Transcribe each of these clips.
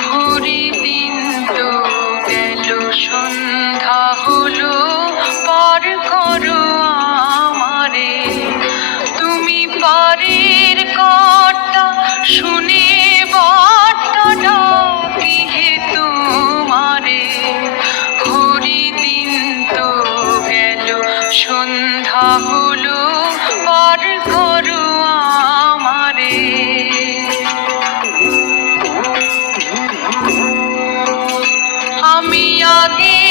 ভোরে Okay.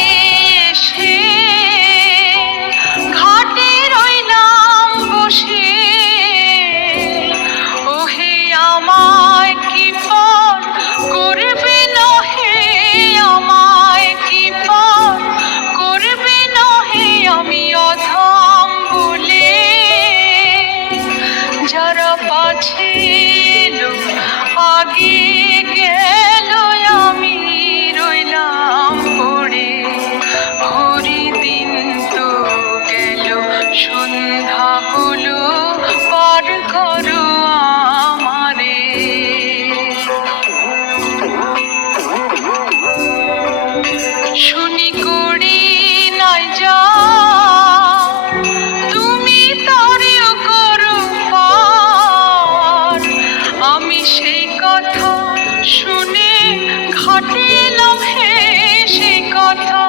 কথা শুনে ঘাটে এলাম হে সেই কথা।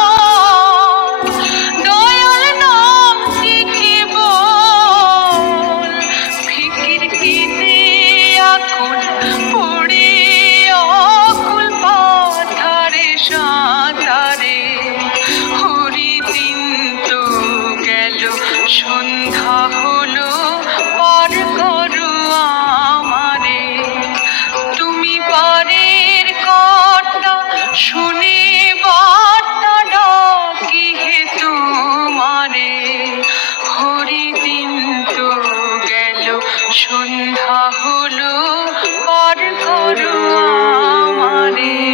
Amén.